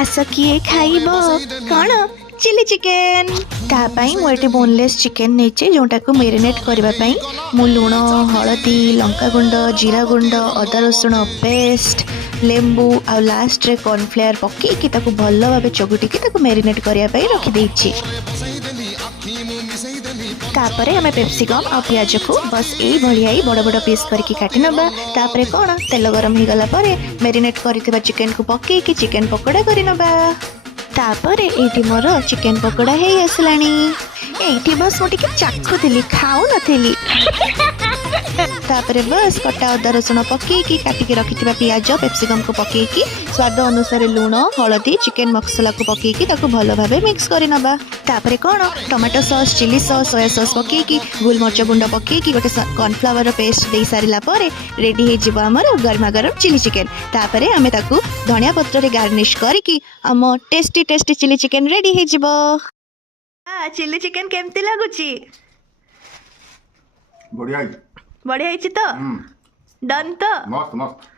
आस किए खाइब कौन चिली चिकेन तापाई मुझे बोनलेस चिकेन नहीं जोटा को मेरिनेट करने मु लुण हलदी लंका गुंड जीरा गुंड अदा रसुण पेस्ट लेंबू आ लास्ट रे कॉर्नफ्लेयर पकईकी भल भाव चगुटिकी मेरिनेट करने रखिदे। तापरे हमें पेप्सिकम और पियाज को बस यही भाई बड़ बड़ पीस करके काटी नबा। तापरे कौन तेल गरम हो गला परे मेरिनेट करथिबा चिकेन को पकईकी चिकेन पकोड़ा करी नबा। तापरे एठी मोर चिकेन पकोड़ा हे आसलानी। एठी बस मोटी के चाखुथिली खाऊ नथिली। तापरे बस कटा अदा रसुण पकईकी काटिकी रखिथिबा पियाज पेप्सिकम को पकईकी स्वाद अनुसार लुण हलदी चिकेन मसला को पकईकी ताको भल भाबे मिक्स करि नबा। तापरे कोन tomato sauce chilli sauce soya sauce पकईकी गोलमरिच गुंड पकईकी गोटे कॉर्नफ्लावर पेस्ट दे सारिला परे रेडी हे जिवो हमर गरमा गरम चिली चिकेन। तापरे हमें ताको धनिया पत्र रे गार्निश करिकी हम tasty tasty chilli chicken ready हे जिवो। चिली चिकेन केमती लागुची? बढ़िया बढ़िया है तो डन तो मस्त मस्त।